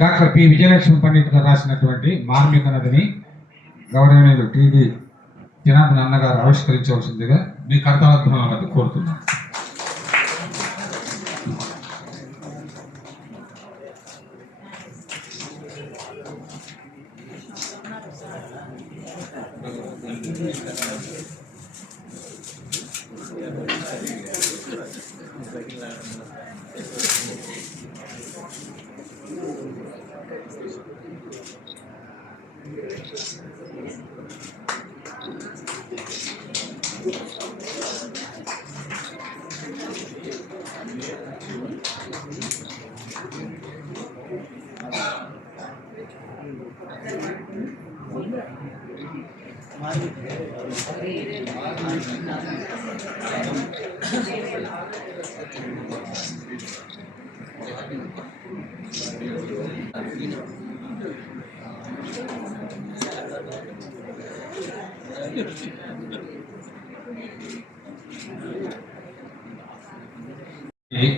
Doctor P Vijayalakshmi Pandit గారు రాసినటువంటి మార్మిక నదిని గౌరవనీయులు టీడీ జనార్దన్ అన్న గారు ఆవిష్కరించవలసిందిగా మీ కర్తవ్యం మధ్య కోరుతున్నాను.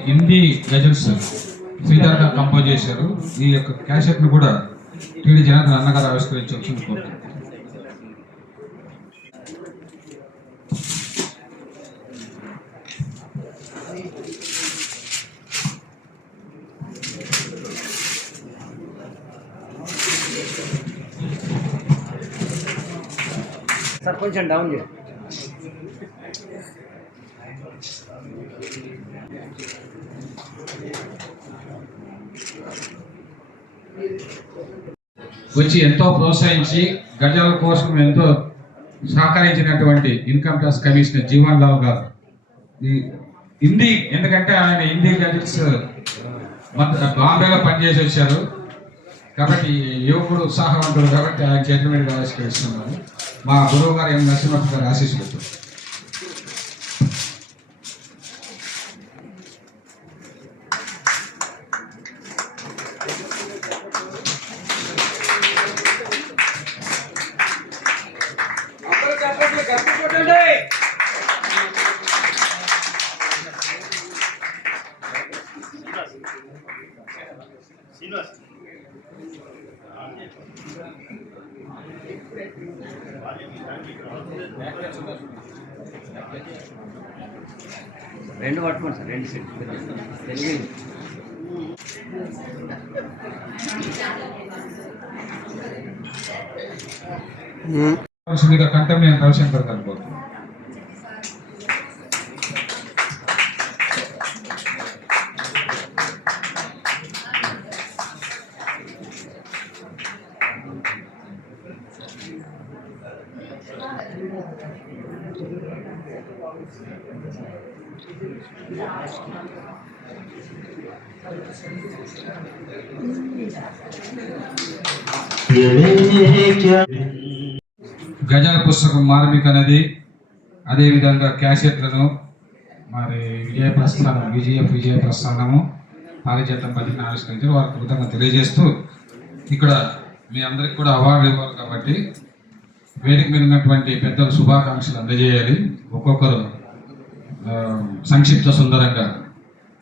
హిందీ గజల్స్ శ్రీధర్ గారు కంపోజ్ చేశారు. ఈ యొక్క క్యాసెట్ ను కూడా టీడీ జనార్దన్ అన్నగారు ఆవిష్కరించవలసింది కోరుతున్నాను. సార్ కొంచెం డౌన్ చేయండి. వచ్చి ఎంతో ప్రోత్సహించి గజాల కోసం ఎంతో సహకరించినటువంటి income tax commissioner Jeevan Lal గారు ఈ హిందీ, ఎందుకంటే ఆయన హిందీ గజల్స్ బాంబేలో పనిచేసి వచ్చారు కాబట్టి యువకుడు ఉత్సాహవంతుడు కాబట్టి ఆయన చేతుల మీద ఆవిష్కరిస్తున్నారు. మా గురువు గారు ఎం నరసింహ గారు ఆశీస్సులు. రెండు పట్టుకోండి సార్, రెండు సెట్ తెలుగు. కంటే నేను రవిశంకర్ కనుకోవచ్చు. గజల పుస్తకం మార్మిక అనేది అదేవిధంగా క్యాసెట్లను మరి విజయ ప్రస్థానము పారిజాతం పత్రికను ఆవిష్కరించారు. వారికి కృతజ్ఞత తెలియజేస్తూ ఇక్కడ మీ అందరికి కూడా అవార్డు ఇవ్వాలి కాబట్టి వేదిక మీద ఉన్నటువంటి పెద్దలు శుభాకాంక్షలు అందజేయాలి. ఒక్కొక్కరు సంక్షిప్త సుందరంగా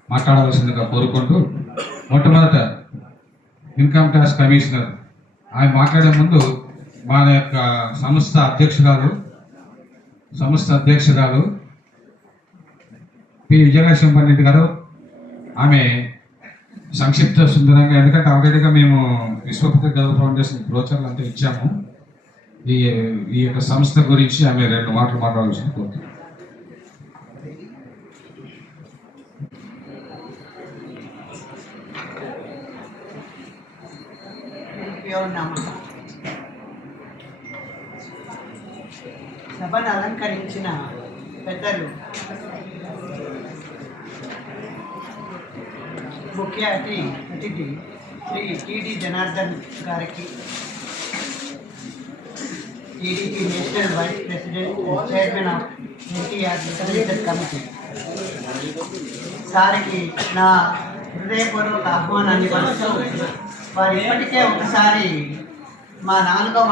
మాట్లాడవలసిందిగా కోరుకుంటూ మొట్టమొదట ఇన్కమ్ ట్యాక్స్ కమిషనర్ ఆయన మాట్లాడే ముందు మా యొక్క సంస్థ అధ్యక్షురాలు పి విజయలక్ష్మి పండిట్ గారు ఆమె సంక్షిప్త సుందరంగా, ఎందుకంటే ఆల్రెడీగా మేము విశ్వపతి గౌరవ ఫౌండేషన్ బ్రోచర్లు అంతా ఇచ్చాము. ఈ యొక్క సంస్థ గురించి ఆమె 2 మాటలు మాట్లాడాల్సిన కోరుతున్నాను. సభను అలంకరించిన పెద్దలు, ముఖ్య అతిథి శ్రీ టీడీ జనార్దన్ గారికి, TDP national vice president chairman of NTR literature committee సార్కి నా హృదయపూర్వక ఆహ్వానాన్ని పలుస్తూ, వారు ఇప్పటికే ఒకసారి మా 4వ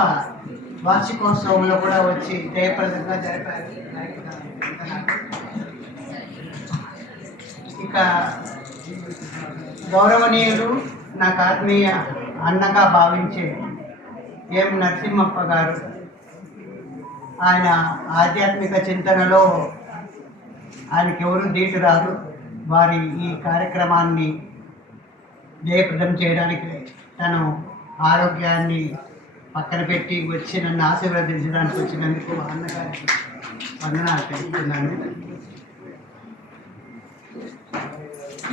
వార్షికోత్సవంలో కూడా వచ్చి జయప్రదంగా జరిపారు. ఇక గౌరవనీయులు నాకు ఆత్మీయ అన్నగా భావించే ఎం నరసింహప్ప గారు, ఆయన ఆధ్యాత్మిక చింతనలో ఆయనకి ఎవరు దీటు రాదు. వారి ఈ కార్యక్రమాన్ని జయప్రదం చేయడానికి తను ఆరోగ్యాన్ని పక్కన పెట్టి వచ్చి నన్ను ఆశీర్వదించడానికి వచ్చినందుకు అన్నగారికి వందనాలు తెలుపుతున్నాను.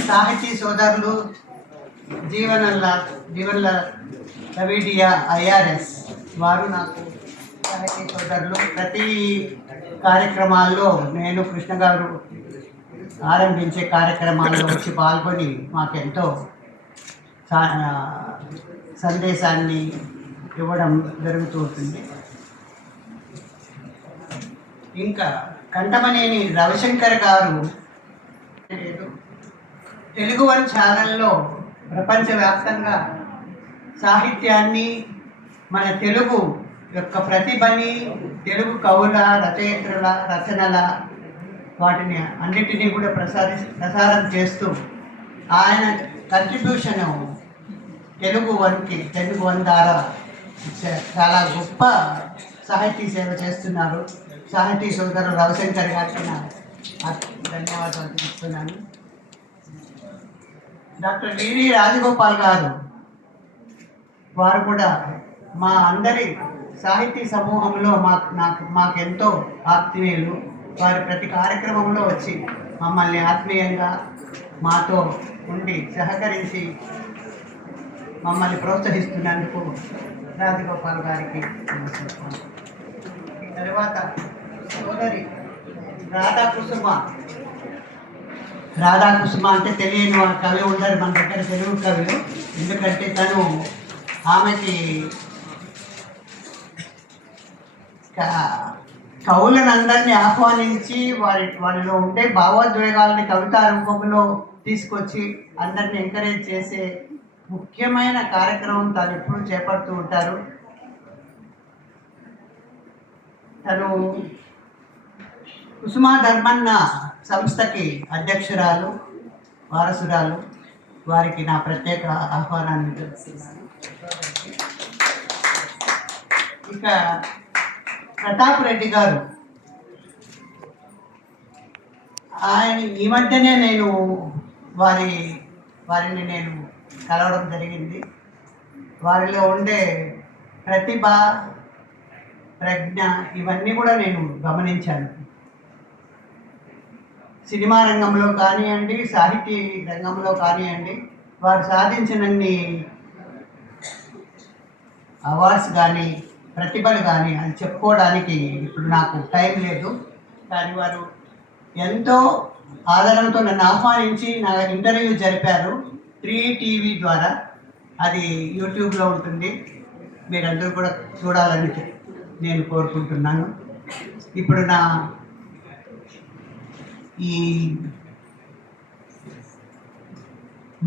సాహితీ సోదరులు జీవన్ల రవిడియా ఐఆర్ఎస్ వారు నాకు సాహితీ సోదరులు. ప్రతి కార్యక్రమాల్లో నేను కృష్ణ గారు ఆరంభించే కార్యక్రమాల్లో వచ్చి పాల్గొని మాకెంతో సందేశాన్ని ఇవ్వడం జరుగుతూ ఉంటుంది. ఇంకా కంఠమనేని రవిశంకర్ గారు తెలుగు వన్ ఛానల్లో ప్రపంచవ్యాప్తంగా సాహిత్యాన్ని, మన తెలుగు యొక్క ప్రతిభని, తెలుగు కవుల రచయిత్రుల రచనల వాటిని అన్నిటినీ కూడా ప్రసారం చేస్తూ ఆయన కంట్రిబ్యూషన్ తెలుగు వన్ ద్వారా చాలా గొప్ప సాహితీ సేవ చేస్తున్నారు. సాహితీ సోదరుడు రవిశంకర్ గారికి నా ధన్యవాదాలు తెలుపుతున్నాను. డాక్టర్ వివి రాజగోపాల్ గారు వారు కూడా మా అందరి సాహితీ సమూహంలో మాకెంతో ఆత్మీయులు. వారి ప్రతి కార్యక్రమంలో వచ్చి మమ్మల్ని ఆత్మీయంగా మాతో ఉండి సహకరించి మమ్మల్ని ప్రోత్సహిస్తున్నందుకు రాజగోపాల్ గారికి నమస్కారం. తర్వాత సోదరి రాధాకుసుమ అంటే తెలియని వాళ్ళ కవి ఉండరు మన దగ్గర, తెలుగు కవులు. ఎందుకంటే తను ఆమెకి కవులనందరినీ ఆహ్వానించి వారిలో ఉండే భావోద్వేగాలని కవితా రూపంలో తీసుకొచ్చి అందరిని ఎంకరేజ్ చేసే ముఖ్యమైన కార్యక్రమం తను ఎప్పుడూ చేపడుతూ ఉంటారు. తను కుసుమా ధర్మన్న సంస్థకి అధ్యక్షురాలు, వారసురాలు. వారికి నా ప్రత్యేక ఆహ్వానాన్ని తెలుపుతున్నాను. ఇక ప్రతాప్ రెడ్డి గారు, ఆయన ఈ మధ్యనే నేను వారిని నేను కలవడం జరిగింది. వారిలో ఉండే ప్రతిభ, ప్రజ్ఞ ఇవన్నీ కూడా నేను గమనించాను. సినిమా రంగంలో కానివ్వండి, సాహితీ రంగంలో కానివ్వండి, వారు సాధించినన్ని అవార్డ్స్ కానీ, ప్రతిభలు కానీ అని చెప్పుకోవడానికి ఇప్పుడు నాకు టైం లేదు. కానీ వారు ఎంతో ఆదరణతో నన్ను ఆహ్వానించి నా ఇంటర్వ్యూ జరిపారు 3TV ద్వారా. అది యూట్యూబ్లో ఉంటుంది, మీరందరూ కూడా చూడాలని నేను కోరుకుంటున్నాను. ఇప్పుడు నా ఈ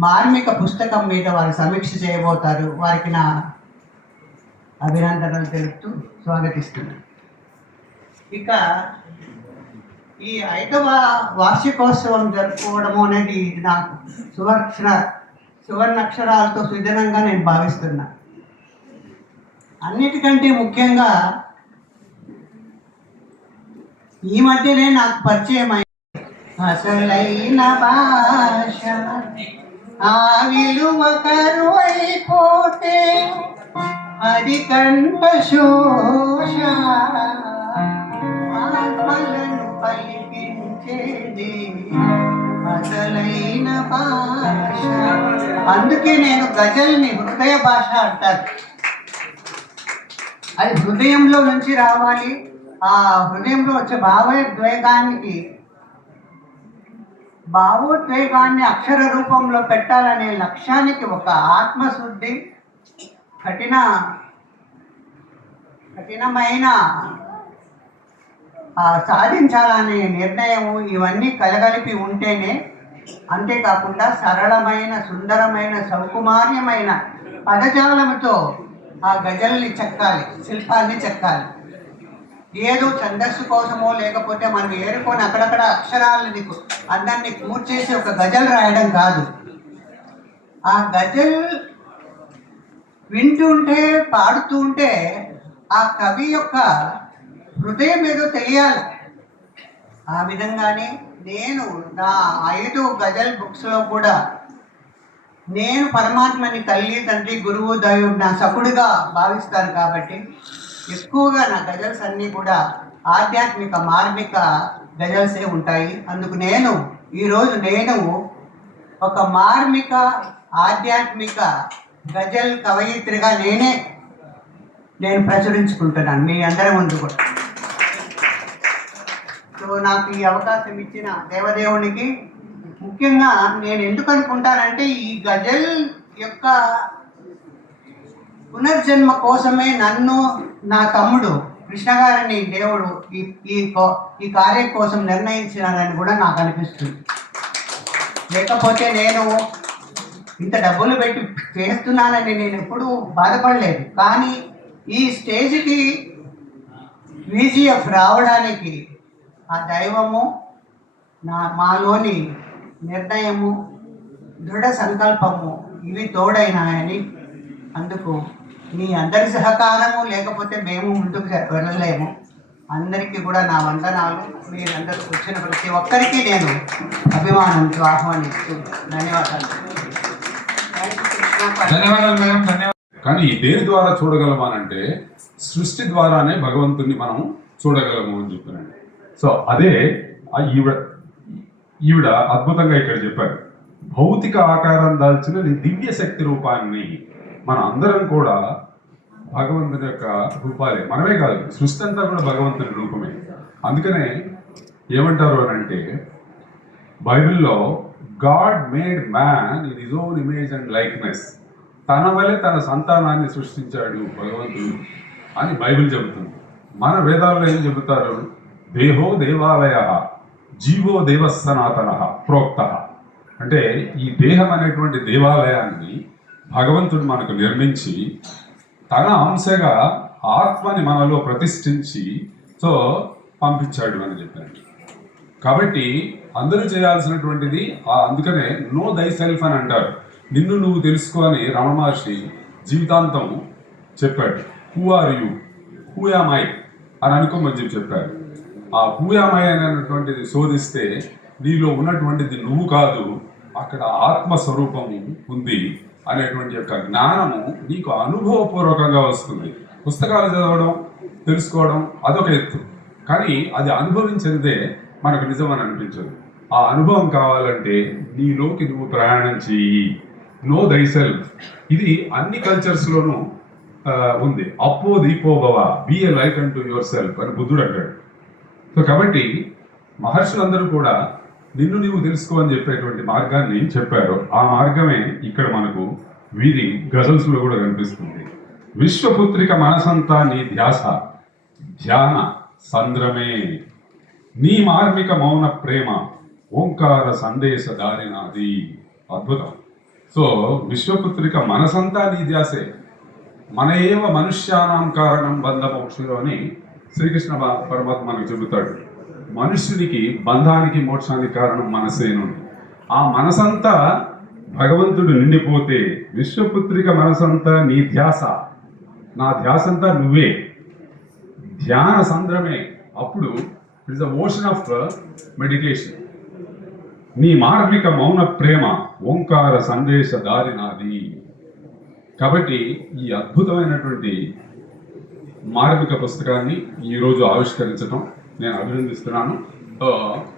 మార్మిక పుస్తకం మీద వారు సమీక్ష చేయబోతారు. వారికి నా అభినందనలు తెలుపుతూ స్వాగతిస్తున్నాను. ఇక ఈ 5వ వార్షికోత్సవం జరుపుకోవడము అనేది నాకు సువర్ణాక్షరాలతో సుదినంగా నేను భావిస్తున్నా. అన్నిటికంటే ముఖ్యంగా ఈ మధ్యనే నాకు పరిచయం అసలైన భాష ఆ విలువ కరువైపోతే అది కంఠశోష, ఆత్మలను పలికించేది అసలైన భాష. అందుకే నేను గజల్ని హృదయ భాష అంటాను. అది హృదయంలో నుంచి రావాలి. ఆ హృదయంలో వచ్చే భావోద్వేగాన్ని అక్షర రూపంలో పెట్టాలనే లక్ష్యానికి ఒక ఆత్మశుద్ధి, కఠినమైన సాధించాలనే నిర్ణయం ఇవన్నీ కలగలిపి ఉంటేనే, అంతేకాకుండా సరళమైన, సుందరమైన, సౌకుమార్యమైన పదజాలముతో ఆ గజల్ని చెక్కాలి, శిల్పాన్ని చెక్కాలి. ఏదో ఛందస్సు కోసమో లేకపోతే మనం ఏరుకొని అక్కడక్కడ అక్షరాలని అందరినీ కూర్చేసి ఒక గజల్ రాయడం కాదు. ఆ గజల్ వింటుంటే పాడుతూ ఉంటే ఆ కవి యొక్క హృదయం ఏదో తెలియాలి. ఆ విధంగానే నేను నా 5 గజల్ బుక్స్లో కూడా నేను పరమాత్మని తల్లి, తండ్రి, గురువు, దైవం నా సకుడుగా భావిస్తాను. కాబట్టి ఎక్కువగా నా గజల్స్ అన్నీ కూడా ఆధ్యాత్మిక మార్మిక గజల్సే ఉంటాయి. అందుకు ఈరోజు నేను ఒక మార్మిక ఆధ్యాత్మిక గజల్ కవయిత్రిగా నేను ప్రచురించుకుంటున్నాను మీ అందరి ముందు కూడా. సో నాకు ఈ అవకాశం ఇచ్చిన దేవదేవునికి ముఖ్యంగా నేను ఎందుకు అనుకుంటానంటే ఈ గజల్ యొక్క పునర్జన్మ కోసమే నన్ను నా తమ్ముడు కృష్ణ గారిని దేవుడు ఈ కార్యం కోసం నిర్ణయించినారని కూడా నాకు అనిపిస్తుంది. లేకపోతే నేను ఇంత డబ్బులు పెట్టి చేస్తున్నానని నేను ఎప్పుడూ బాధపడలేదు. కానీ ఈ స్టేజ్కి VGF రావడానికి ఆ దైవము మాలోని నిర్ణయము, దృఢ సంకల్పము ఇవి తోడైనాయని, అందుకు మీ అందరి సహకారము లేకపోతే మేము ముందుకు వెళ్ళలేము. అందరికీ కూడా నా వందనాలు. మీరందరూ వచ్చిన ప్రతి ఒక్కరికి నేను అభిమానంతో ఆహ్వానిస్తూ ధన్యవాదాలు. ధన్యవాదాలు మేడం, ధన్యవాదాలు. కానీ దేని ద్వారా చూడగలమానంటే సృష్టి ద్వారానే భగవంతుని మనం చూడగలము అని చెప్పానండి. సో అదే ఈవిడ అద్భుతంగా ఇక్కడ చెప్పారు. భౌతిక ఆకారం దాల్చిన దివ్య శక్తి రూపాన్ని మన అందరం కూడా భగవంతుని యొక్క రూపాలే. మనమే కాదు, సృష్టి అంతా కూడా భగవంతుని రూపమే. అందుకనే ఏమంటారు అని అంటే బైబిల్లో God made man in his own image and likeness. తన వలె తన సంతానాన్ని సృష్టించాడు భగవంతుడు అని బైబిల్ చెబుతుంది. మన వేదాల్లో ఏం చెబుతారు? దేహో దేవాలయ జీవో దేవ సనాతన ప్రోక్త. అంటే ఈ దేహం అనేటువంటి దేవాలయాన్ని భగవంతుడు మనకు నిర్మించి తన అంశగా ఆత్మని మనలో ప్రతిష్ఠించి పంపించాడు అని చెప్పాడు. కాబట్టి అందరూ చేయాల్సినటువంటిది అందుకనే నో దై సెల్ఫ్ అని అంటారు. నిన్ను నువ్వు తెలుసుకో అని రమణ మహర్షి జీవితాంతం చెప్పాడు. Who are you, who am I అని అనుకోమని చెప్పారు. ఆ హూ యామ్ ఐ అనేటువంటిది శోధిస్తే నీలో ఉన్నటువంటిది నువ్వు కాదు, అక్కడ ఆత్మస్వరూపము ఉంది అనేటువంటి యొక్క జ్ఞానము నీకు అనుభవపూర్వకంగా వస్తుంది. పుస్తకాలు చదవడం, తెలుసుకోవడం అదొక ఎత్తు, కానీ అది అనుభవించేదే మనకు నిజమని అనిపించదు. ఆ అనుభవం కావాలంటే నీలోకి నువ్వు ప్రయాణం చెయ్యి. నో దై సెల్ఫ్. ఇది అన్ని కల్చర్స్లోనూ ఉంది. అప్పో దీపో భవ, బీ ఏ లైక్ అంటూ యువర్ సెల్ఫ్ అని బుద్ధుడు అంటాడు. సో కాబట్టి మహర్షులందరూ కూడా నిన్ను నీవు తెలుసుకో అని చెప్పేటువంటి మార్గాన్ని చెప్పారు. ఆ మార్గమే ఇక్కడ మనకు వీరి గజల్స్లో కూడా కనిపిస్తుంది. విశ్వపుత్రిక మనసంతా నీ ధ్యాస ధ్యాన సంద్రమే, నీ మార్మిక మౌన ప్రేమ ఓంకార సందేశ దారినాది. అద్భుతం. సో విశ్వపుత్రిక మనసంతా నీ ధ్యాసే. మన ఏవ మనుష్యానాం కారణం బంధమోక్షులు అని శ్రీకృష్ణ పరమాత్మ మనకు చెబుతాడు. మనుష్యునికి బంధానికి మోక్షానికి కారణం మనసేను. ఆ మనసంతా భగవంతుడు నిండిపోతే విశ్వపుత్రిక మనసంతా నీ ధ్యాస, నా ధ్యాసంతా నువ్వే, ధ్యాన సంద్రమే. అప్పుడు it is the ocean of meditation. నీ మార్మిక మౌన ప్రేమ ఓంకార సందేశ దారినాది. కాబట్టి ఈ అద్భుతమైనటువంటి మార్మిక పుస్తకాన్ని ఈరోజు ఆవిష్కరించడం నేను అభినందిస్తున్నాను.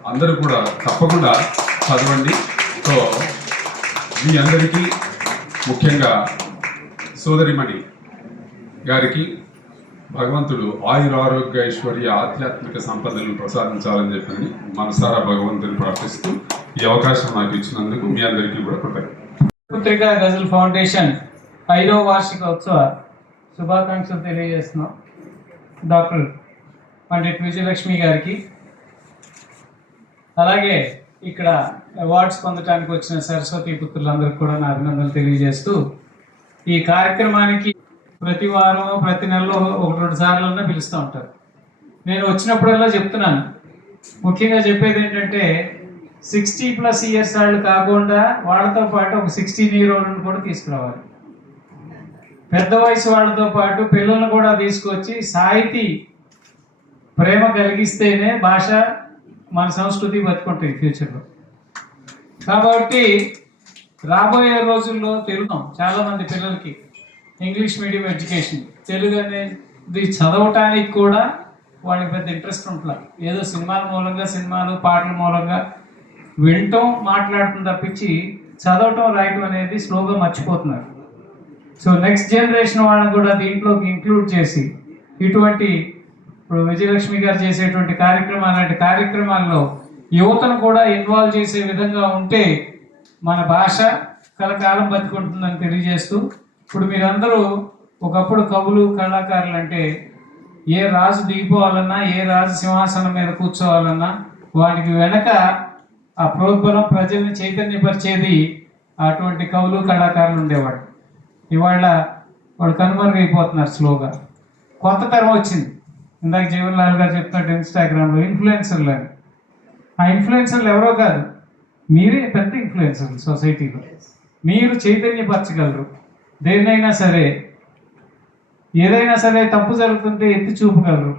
అందరూ కూడా తప్పకుండా చదవండి. సో మీ అందరికీ ముఖ్యంగా సోదరిమణి గారికి భగవంతుడు ఆయురారోగ్య ఐశ్వర్య ఆధ్యాత్మిక సంపదలను ప్రసాదించాలని చెప్పి మనసారా భగవంతుని ప్రార్థిస్తూ ఈ అవకాశం నాకు ఇచ్చినందుకు మీ అందరికీ కూడా కృతజ్ఞతలు. పుత్రిక గజల్ ఫౌండేషన్ 5వ వార్షికోత్సవ శుభాకాంక్షలు తెలియజేస్తున్నాం. డాక్టర్ పండిట్ విజయలక్ష్మి గారికి, అలాగే ఇక్కడ అవార్డ్స్ పొందడానికి వచ్చిన సరస్వతి పుత్రులందరికీ కూడా నా అభినందనలు తెలియజేస్తూ, ఈ కార్యక్రమానికి ప్రతి వారం ప్రతి నెలలో 1-2 సార్లన్నా పిలుస్తూ ఉంటారు. నేను వచ్చినప్పుడల్లా చెప్తున్నాను, ముఖ్యంగా చెప్పేది ఏంటంటే 60+ ఇయర్స్ వాళ్ళు కాకుండా వాళ్ళతో పాటు ఒక 16 year old కూడా తీసుకురావాలి. పెద్ద వయసు వాళ్ళతో పాటు పిల్లలను కూడా తీసుకొచ్చి సాహితీ ప్రేమ కలిగిస్తేనే భాష మన సంస్కృతి బతుకుంటుంది ఫ్యూచర్లో. కాబట్టి రాబోయే రోజుల్లో తెలుగు చాలామంది పిల్లలకి ఇంగ్లీష్ మీడియం ఎడ్యుకేషన్, తెలుగు అనేది చదవటానికి కూడా వాళ్ళకి పెద్ద ఇంట్రెస్ట్ ఉంటుంది. ఏదో సినిమాల మూలంగా, సినిమాలు పాటల మూలంగా వినటం మాట్లాడటం తప్పించి చదవటం రాయటం అనేది స్లోగా మర్చిపోతున్నారు. సో నెక్స్ట్ జనరేషన్ వాళ్ళని కూడా దీంట్లోకి ఇంక్లూడ్ చేసి ఇటువంటి ఇప్పుడు విజయలక్ష్మి గారు చేసేటువంటి కార్యక్రమాలు లాంటి కార్యక్రమాల్లో యువతను కూడా ఇన్వాల్వ్ చేసే విధంగా ఉంటే మన భాష కలకాలం బతికుంటుందని తెలియజేస్తూ, ఇప్పుడు మీరందరూ ఒకప్పుడు కవులు కళాకారులు అంటే ఏ రాజు దిగిపోవాలన్నా, ఏ రాజు సింహాసనం మీద కూర్చోవాలన్నా వానికి వెనక ఆ ప్రోద్బలం ప్రజల్ని చైతన్యపరిచేది అటువంటి కవులు కళాకారులు ఉండేవాడు. ఇవాళ వాళ్ళు కనుమరుగైపోతున్నారు స్లోగా. కొత్త తరం వచ్చింది. ఇందాక జీవన్లాల్ గారు చెప్తున్నట్టు ఇన్స్టాగ్రామ్లో ఇన్ఫ్లుయెన్సర్లు అని. ఆ ఇన్ఫ్లుయెన్సర్లు ఎవరో కాదు, మీరే పెద్ద ఇన్ఫ్లుయెన్సర్లు సొసైటీలో. మీరు చైతన్యపరచగలరు. దేన్నైనా సరే, ఏదైనా సరే తప్పు జరుగుతుంటే ఎత్తి చూపగలరు,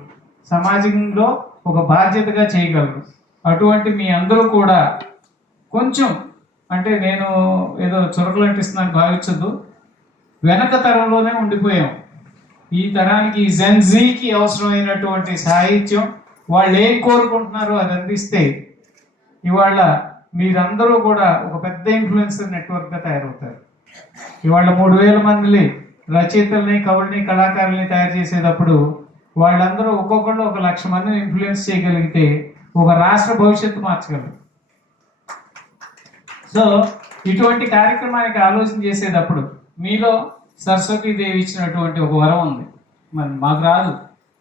సమాజంలో ఒక బాధ్యతగా చేయగలరు. అటువంటి మీ అందరూ కూడా కొంచెం, అంటే నేను ఏదో చురకలు అంటిస్తున్నాను భావించద్దు, వెనక తరంలోనే ఉండిపోయాం. ఈ తరానికి, ఈ జెన్జీకి అవసరమైనటువంటి సాహిత్యం వాళ్ళు ఏం కోరుకుంటున్నారో అది అందిస్తే ఇవాళ మీరందరూ కూడా ఒక పెద్ద ఇన్ఫ్లుయెన్సర్ నెట్వర్క్గా తయారవుతారు. ఇవాళ 3000 మంది రచయితల్ని, కవుల్ని, కళాకారుల్ని తయారు చేసేటప్పుడు వాళ్ళందరూ ఒక్కొక్కళ్ళు 1,00,000 మందిని ఇన్ఫ్లుయెన్స్ చేయగలిగితే ఒక రాష్ట్ర భవిష్యత్తు మార్చగలరు. సో ఇటువంటి కార్యక్రమానికి ఆలోచన చేసేటప్పుడు మీలో సరస్వతీదేవి ఇచ్చినటువంటి ఒక వరం ఉంది. మరి మాకు రాదు,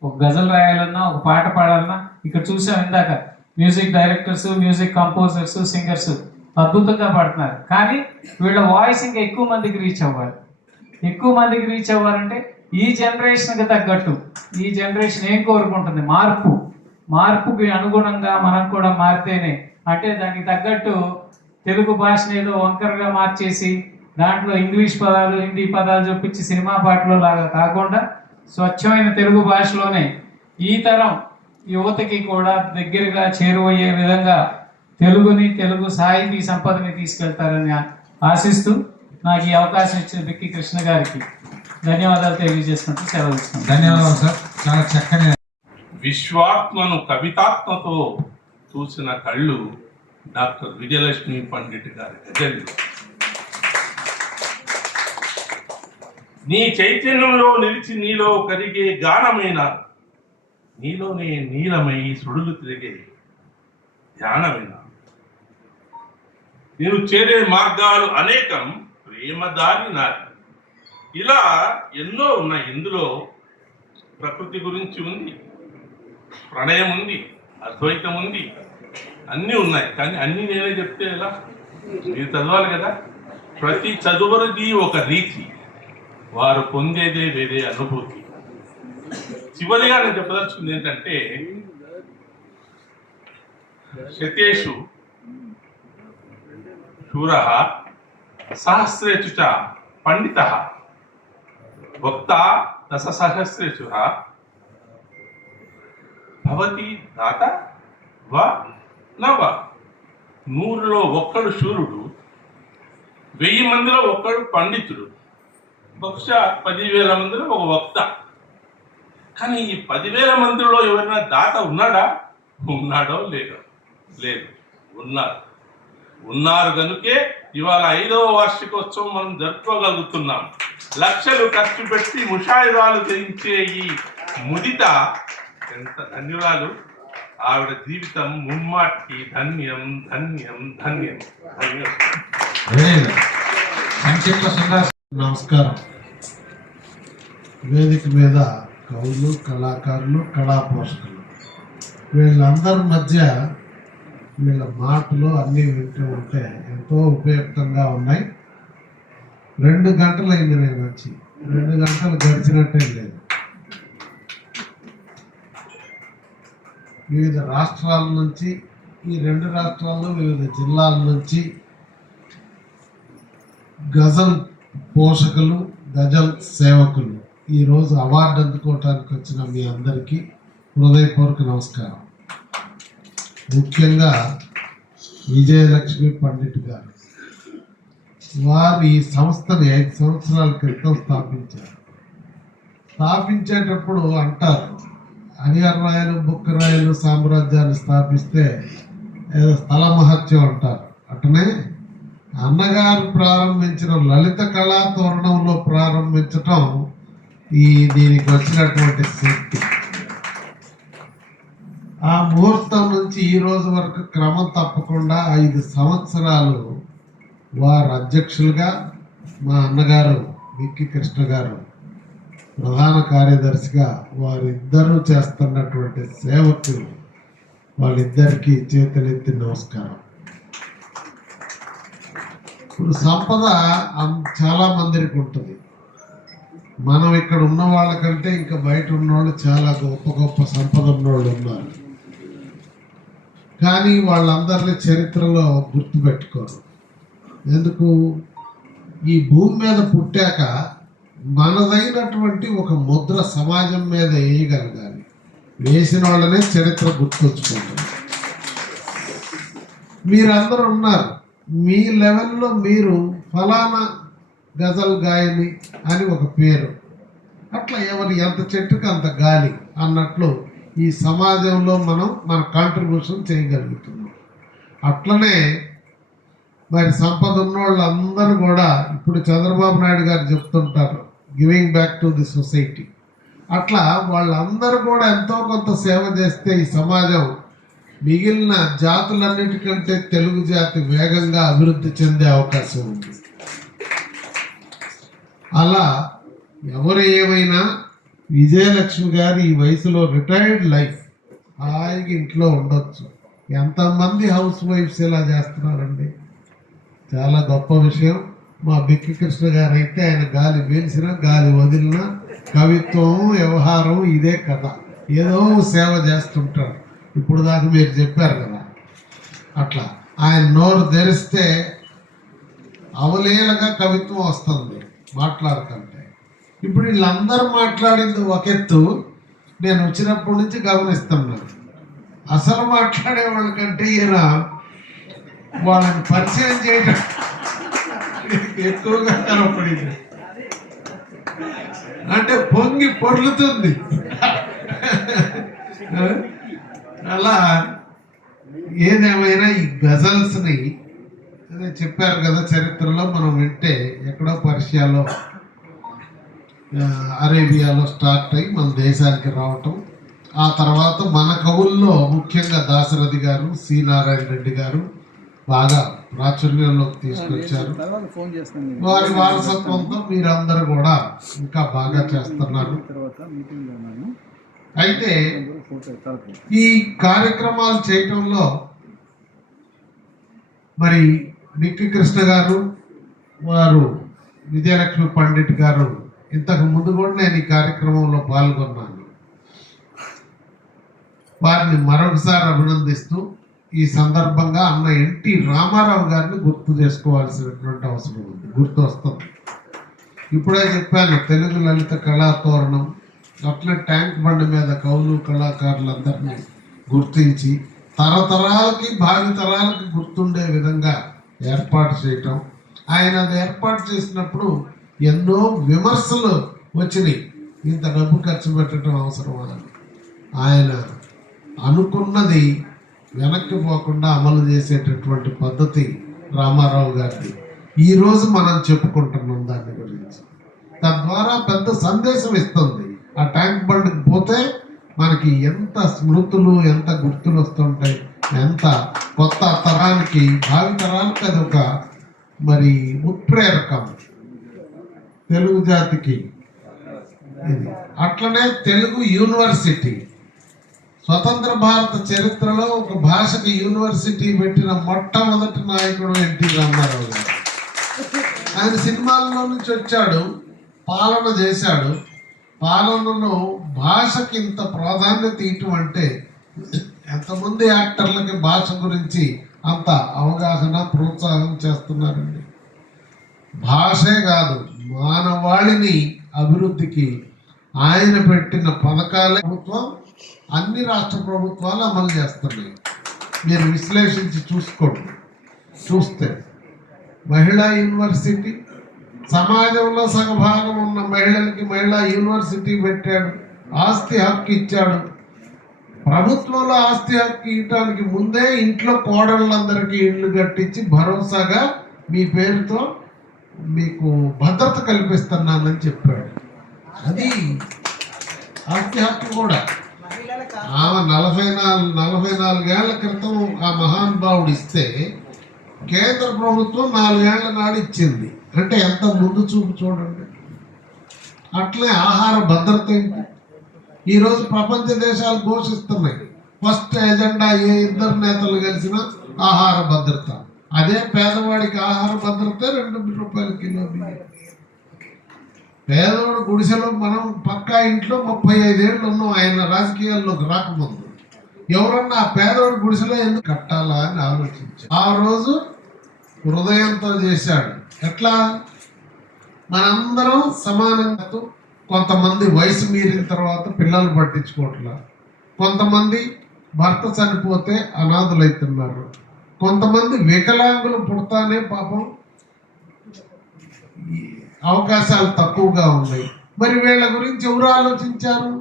ఒక గజల్ రాయాలన్నా, ఒక పాట పాడాలన్నా. ఇక్కడ చూసాం ఇందాక music directors, music composers, singers అద్భుతంగా పాడుతున్నారు. కానీ వీళ్ళ వాయిస్ ఇంకా ఎక్కువ మందికి రీచ్ అవ్వాలి. ఎక్కువ మందికి రీచ్ అవ్వాలంటే ఈ జనరేషన్కి తగ్గట్టు ఈ జనరేషన్ ఏం కోరుకుంటుంది? మార్పుకి అనుగుణంగా మనం కూడా మారితేనే, అంటే దానికి తగ్గట్టు తెలుగు భాషను ఏదో వంకరగా మార్చేసి దాంట్లో ఇంగ్లీష్ పదాలు, హిందీ పదాలు చూపించి సినిమా పాటలో లాగా కాకుండా స్వచ్ఛమైన తెలుగు భాషలోనే ఈ తరం యువతకి కూడా దగ్గరగా చేరువయ్యే విధంగా తెలుగుని, తెలుగు సాహితీ సంపదని తీసుకెళ్తారని ఆశిస్తూ నాకు ఈ అవకాశం ఇచ్చిన బిక్కి కృష్ణ గారికి ధన్యవాదాలు తెలియజేసుకుంటూ సెలవు ఇస్తున్నాను. ధన్యవాదాలు సార్. చాలా చక్కని విశ్వాత్మను కవితాత్మతో చూసిన కళ్ళు డాక్టర్ విజయలక్ష్మి పండిట్ గారి గజలు. నీ చైతన్యంలో నిలిచి నీలో కరిగే గానమైన, నీలోనే నీలమై సుడులు తిరిగే ధ్యానమైన, నేను చేరే మార్గాలు అనేకం, ప్రేమ దారి నాది. ఇలా ఎన్నో ఉన్నాయి. ఇందులో ప్రకృతి గురించి ఉంది, ప్రణయం ఉంది, అద్వైతం ఉంది, అన్నీ ఉన్నాయి. కానీ అన్నీ నేనే చెప్తే ఎలా? మీరు చదవాలి కదా. ప్రతి చదువురిది ఒక రీతి, వారు పొందేదే వేరే అనుభూతి. చివరిగా నేను చెప్పదలుచుకుంది ఏంటంటే, శతేషు శూర సహస్రేషు చ పండిత వక్త దశసహస్రేషు భవతి దాత వ నవ. 100లో ఒక్కడు శూరుడు, 1000 మందిలో ఒక్కడు పండితుడు, బహుశా 10,000 మందిలో ఒక వక్త. కానీ ఈ 10,000 మందిలో ఎవరైనా దాత ఉన్నాడా? ఉన్నాడో లేదో? లేదు, ఉన్నారు కనుకే ఇవాళ 5వ వార్షికోత్సవం మనం జరుపుకోగలుగుతున్నాం. లక్షలు ఖర్చు పెట్టి ముషాయిదాలు చేయించే ఈ ముదిత ఎంత ధన్యురాలు. ఆవిడ జీవితం ముమ్మాటికి ధన్యం ధన్యం ధన్యం ధన్యం. నమస్కారం. వేదిక మీద కవులు, కళాకారులు, కళా పోషకులు, వీళ్ళందరి మధ్య వీళ్ళ మాటలు అన్నీ వింటూ ఉంటే ఎంతో ఉపయుక్తంగా ఉన్నాయి. 2 గంటలు అయింది నేను వచ్చి, 2 గంటలు గడిచినట్టే లేదు. వివిధ రాష్ట్రాల నుంచి, ఈ 2 రాష్ట్రాల్లో వివిధ జిల్లాల నుంచి గజల్ పోషకులు, గజల్ సేవకులు ఈరోజు అవార్డు అందుకోవటానికి వచ్చిన మీ అందరికీ హృదయపూర్వక నమస్కారం. ముఖ్యంగా విజయలక్ష్మి పండిట్ గారు, వారు ఈ సంస్థని 5 సంవత్సరాల క్రితం స్థాపించారు. స్థాపించేటప్పుడు అంటారు, హరిహరరాయలు బుక్కరాయలు సామ్రాజ్యాన్ని స్థాపిస్తే ఏదో స్థల మహత్యం అంటారు. అట్లనే అన్నగారు ప్రారంభించిన లలిత కళా తోరణంలో ప్రారంభించటం దీనికి వచ్చినటువంటి శక్తి. ఆ ముహూర్తం నుంచి ఈ రోజు వరకు క్రమం తప్పకుండా 5 సంవత్సరాలు వారు అధ్యక్షులుగా, మా అన్నగారు విక్కి కృష్ణ గారు ప్రధాన కార్యదర్శిగా వారిద్దరూ చేస్తున్నటువంటి సేవకు వాళ్ళిద్దరికీ చేతులెత్తి నమస్కారం. ఇప్పుడు సంపద చాలా మందికి ఉంటుంది. మనం ఇక్కడ ఉన్న వాళ్ళకంటే ఇంకా బయట ఉన్నవాళ్ళు చాలా గొప్ప గొప్ప సంపద ఉన్నవాళ్ళు ఉన్నారు. కానీ వాళ్ళందరినీ చరిత్రలో గుర్తుపెట్టుకోరు. ఎందుకు? ఈ భూమి మీద పుట్టాక మనదైనటువంటి ఒక ముద్ర సమాజం మీద వేయగలగాలి. వేసిన వాళ్ళనే చరిత్ర గుర్తుంచుకుంటారు. మీరందరూ ఉన్నారు, మీ లెవెల్లో మీరు ఫలానా గజల్ గాయని అని ఒక పేరు, అట్లా ఎవరు ఎంత చెట్టుకు అంత గాలి అన్నట్లు ఈ సమాజంలో మనం మన కాంట్రిబ్యూషన్ చేయగలుగుతున్నాం. అట్లనే మరి సంపద ఉన్న వాళ్ళందరూ కూడా ఇప్పుడు చంద్రబాబు నాయుడు గారు చెప్తుంటారు, giving back to the society. అట్లా వాళ్ళందరూ కూడా ఎంతో కొంత సేవ చేస్తే ఈ సమాజం మిగిలిన జాతులన్నిటికంటే తెలుగు జాతి వేగంగా అభివృద్ధి చెందే అవకాశం ఉంది. అలా ఎవరు ఏమైనా విజయలక్ష్మి గారు ఈ వయసులో రిటైర్డ్ లైఫ్, హాయిగా ఇంట్లో ఉండొచ్చు. ఎంతమంది హౌస్ వైఫ్స్ ఇలా చేస్తున్నారండి, చాలా గొప్ప విషయం. మా బిక్కి కృష్ణ గారు అయితే ఆయన గాలి పీల్చినా గాలి వదిలినా కవిత్వం వ్యవహారం ఇదే కథ, ఏదో సేవ చేస్తుంటారు. ఇప్పుడు దాకా మీరు చెప్పారు కదా, అట్లా ఆయన నోరు తెరిస్తే అవలీలగా కవిత్వం వస్తుంది మాట్లాడుతుంటే. ఇప్పుడు వీళ్ళందరూ మాట్లాడింది ఒక ఎత్తు, నేను వచ్చినప్పటి నుంచి గమనిస్తున్నాను. అసలు మాట్లాడే వాళ్ళకంటే ఈయన వాళ్ళని పరిచయం చేయడం ఎక్కువగా కనపడింది. అంటే పొంగి పొర్లుతుంది. అలా ఏదేమైనా ఈ గజల్స్ని అదే చెప్పారు కదా, చరిత్రలో మనం వింటే ఎక్కడో పర్షియాలో అరేబియాలో స్టార్ట్ అయ్యి మన దేశానికి రావటం, ఆ తర్వాత మన కవుల్లో ముఖ్యంగా దాశరథి గారు, సి నారాయణ రెడ్డి గారు బాగా ప్రాచుర్యంలోకి తీసుకొచ్చారు. వారి వారసత్వంతో మీరందరూ కూడా ఇంకా బాగా చేస్తున్నారు. అయితే ఈ కార్యక్రమాలు చేయటంలో మరి బిక్కి కృష్ణ గారు, వారు విజయలక్ష్మి పండిట్ గారు ఇంతకు ముందు కూడా నేను ఈ కార్యక్రమంలో పాల్గొన్నాను. వారిని మరొకసారి అభినందిస్తూ ఈ సందర్భంగా అన్న ఎన్టీ రామారావు గారిని గుర్తు చేసుకోవాల్సినటువంటి అవసరం ఉంది. గుర్తు వస్తుంది. ఇప్పుడే చెప్పాను, తెలుగు లలిత కళా తోరణం, అట్లే ట్యాంక్ బండి మీద కవులు కళాకారులందరినీ గుర్తించి తరతరాలకి భావితరాలకి గుర్తుండే విధంగా ఏర్పాటు చేయటం. ఆయన అది ఏర్పాటు చేసినప్పుడు ఎన్నో విమర్శలు వచ్చినాయి, ఇంత డబ్బు ఖర్చు పెట్టడం అవసరమా అని. ఆయన అనుకున్నది వెనక్కి పోకుండా అమలు చేసేటటువంటి పద్ధతి రామారావు గారిది. ఈరోజు మనం చెప్పుకుంటున్నాం దాని గురించి. తద్వారా పెద్ద సందేశం ఇస్తుంది. ఆ ట్యాంక్ బండ్కి పోతే మనకి ఎంత స్మృతులు, ఎంత గుర్తులు వస్తుంటాయి, ఎంత కొత్త తరానికి, భావి తరానికి అది ఒక మరి ఉత్ప్రేరకం తెలుగు జాతికి. ఇది అట్లనే తెలుగు యూనివర్సిటీ, స్వతంత్ర భారత చరిత్రలో ఒక భాషకి యూనివర్సిటీ పెట్టిన మొట్టమొదటి నాయకుడు ఎన్టీ రామారావు గారు. ఆయన సినిమాల్లో నుంచి వచ్చాడు, పాలన చేశాడు. పాలనలో భాషకి ఇంత ప్రాధాన్యత ఇవ్వటం అంటే ఎంతమంది యాక్టర్లకి భాష గురించి అంత అవగాహన, ప్రోత్సాహం చేస్తున్నారండి. భాషే కాదు, మానవాళిని అభివృద్ధికి ఆయన పెట్టిన పథకాలే ప్రభుత్వం అన్ని రాష్ట్ర ప్రభుత్వాలు అమలు చేస్తున్నాయి. మీరు విశ్లేషించి చూస్తే మహిళా యూనివర్సిటీ, సమాజంలో సగభాగం ఉన్న మహిళలకి మహిళా యూనివర్సిటీ పెట్టాడు, ఆస్తి హక్కు ఇచ్చాడు. ప్రభుత్వంలో ఆస్తి హక్కు ఇవ్వడానికి ముందే ఇంట్లో కోడళ్ళందరికీ ఇళ్ళు కట్టించి భరోసాగా మీ పేరుతో మీకు భద్రత కల్పిస్తున్నానని చెప్పాడు. అది ఆస్తి హక్కు కూడా ఆమె 44 ఏళ్ల క్రితం ఆ మహానుభావుడు ఇస్తే కేంద్ర ప్రభుత్వం 4 ఏళ్ల నాడు ఇచ్చింది. అంటే ఎంత ముందు చూపు చూడండి. అట్లే ఆహార భద్రత ఏంటి? ఈరోజు ప్రపంచ దేశాలు ఘోషిస్తున్నాయి. ఫస్ట్ ఎజెండా ఏ ఇద్దరు నేతలు కలిసినా ఆహార భద్రత. అదే పేదవాడికి ఆహార భద్రత 2 రూపాయల కిలో బియ్యం. పేదవాడు గుడిసెలో మనం పక్కా ఇంట్లో 35 ఏళ్ళు ఉన్నాం ఆయన రాజకీయాల్లోకి రాకముందు. ఎవరన్నా ఆ పేదవాడు గుడిసెలో ఎందుకు కట్టాలా అని ఆలోచించారు. ఆ రోజు హృదయంతో చేశాడు. ఎట్లా? మనందరం సమానంగా, కొంతమంది వయసు మీరిన తర్వాత పిల్లలు పట్టించుకోవట్లా, కొంతమంది భర్త చనిపోతే అనాథులైతున్నారు, కొంతమంది వికలాంగులు పుడతానే పాపం అవకాశాలు తక్కువగా ఉన్నాయి. మరి వీళ్ళ గురించి ఎవరు ఆలోచించారు?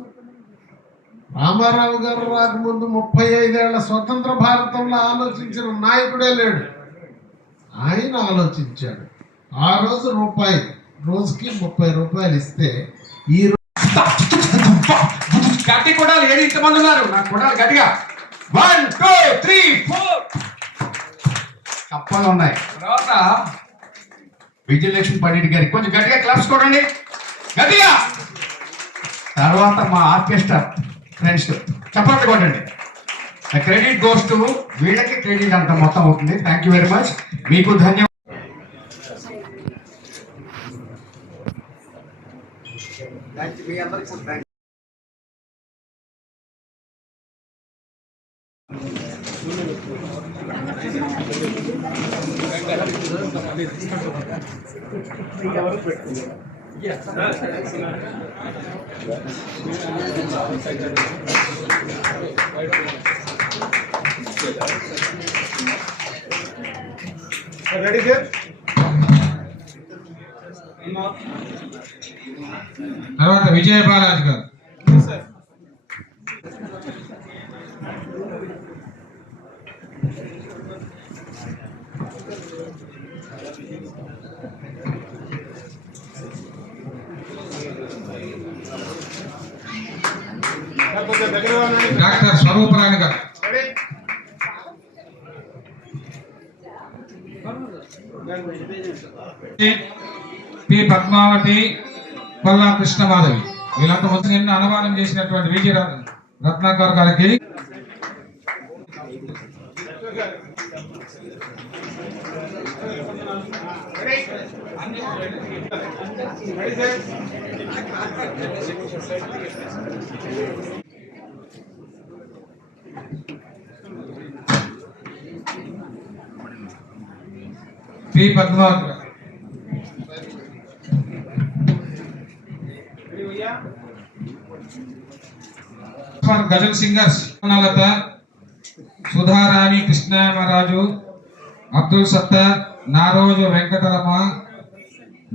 రామారావు గారు రాకముందు 35 ఏళ్ల స్వతంత్ర భారతంలో ఆలోచించిన నాయకుడే లేడు. ఆయన ఆలోచించాడు. ఆ రోజు రోజుకి 30 రూపాయలు ఇస్తే ఈ గట్టి కూడా లేని ఇంతమంది ఉన్నారు. నాకు కూడా గట్టిగా 1 2 3 4 కప్పలు ఉన్నాయి. తర్వాత విజయలక్ష్మి పండిట్ గారికి కొంచెం గట్టిగా క్లాప్స్ కొట్టండి, గట్టిగా. తర్వాత మా ఆర్కెస్ట్రా ఫ్రెండ్స్ చప్పట్లు కొట్టండి. క్రెడిట్ గోస్ టు వీళ్ళకి, క్రెడిట్ అంత మొత్తం అవుతుంది. Thank you very much. మీకు ధన్యవాదాలు. మీ అందరికీ కూడా థాంక్స్. Ready sir? తర్వాత విజయ బాలాజీ గారు. డాక్టర్ స్వరూపరాణి గారు. పి పద్మావతి, కొల్లా కృష్ణమాధవి, వీళ్ళంతా మొత్తం నిన్న అనువాదం చేసినటువంటి విజయ రత్నాకర్ గారికి, పి పద్మావతి గారు, గజల్ సింగర్స్ లత, సుధారాణి, కృష్ణరాజు, అబ్దుల్ సత్తార్, నారోజు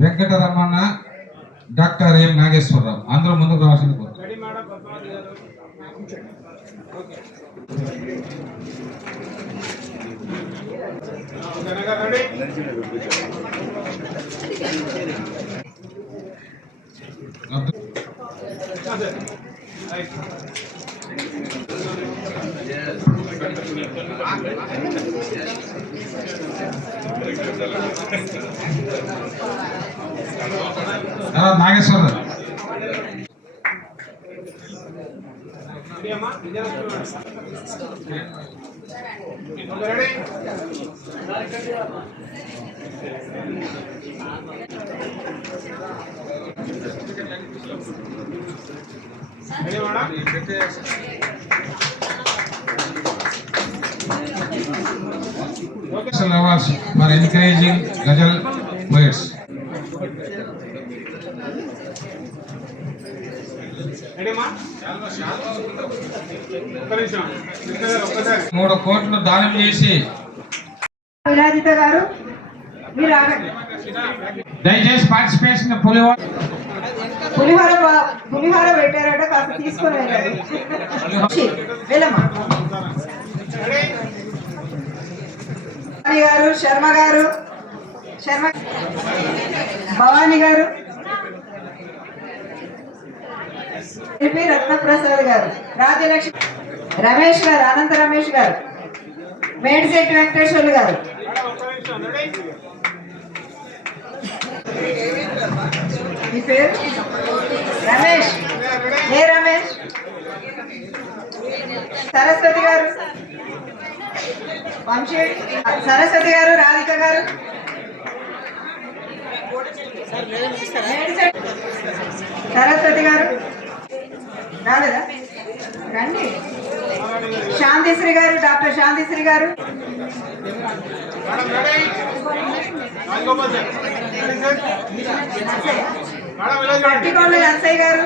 వెంకటరమణ, డాక్టర్ ఎం నాగేశ్వరరావు. అందరూ ముందుకు రావాల్సింది కోరు. Nageswararao. Awards for encouraging Ghazal poets. రెడీమా ఒక్క నిమిషం ఒక్కసారి 3 కోట్లు దానం చేసి విరాజిత గారు మీరు ఆగండి. దయచేసి పార్టిసిపేషన్ పులిహోర పెట్టారట కాస్త తీసుకొని వెళ్ళారు. వెళ్ళమ్మా. గారు శర్మ భవానీ గారు రత్నప్రసాద్ గారు రాజ్యలక్ష్మి రమేష్ గారు అనంత రమేష్ గారు మేడిశెట్టి వెంకటేశ్వర్లు గారు మీ పేరు రమేష్ రమేష్ సరస్వతి గారు సరస్వతి గారు రాధిక గారు సరస్వతి గారు రాలేదా రండి శాంతిశ్రీ గారు డాక్టర్ శాంతిశ్రీ గారు పట్టికొండ నర్సయ్య గారు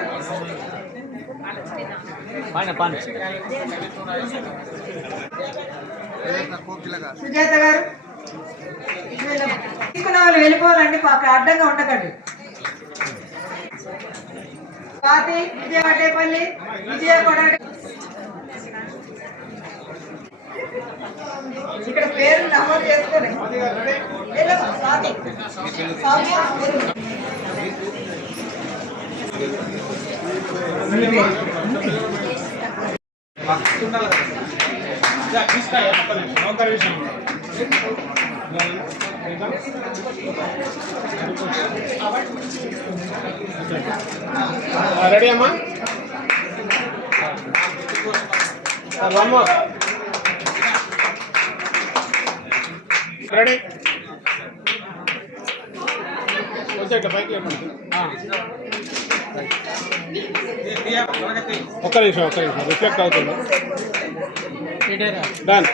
సుజాత గారు తీసుకున్న వాళ్ళు వెళ్ళిపోవాలండి అక్కడ అడ్డంగా ఉండకండి స్వాతి విజయవాడేపల్లి విజయవాడ ఇక్కడ పేరు నమోదు చేసుకొని స్వాతి ఒక్క నిమిషం రెడీ అమ్మా రెడీ వచ్చేట పైకి ఒక్క నిమిషం రిఫ్లెక్ట్ అవుతుంది డన్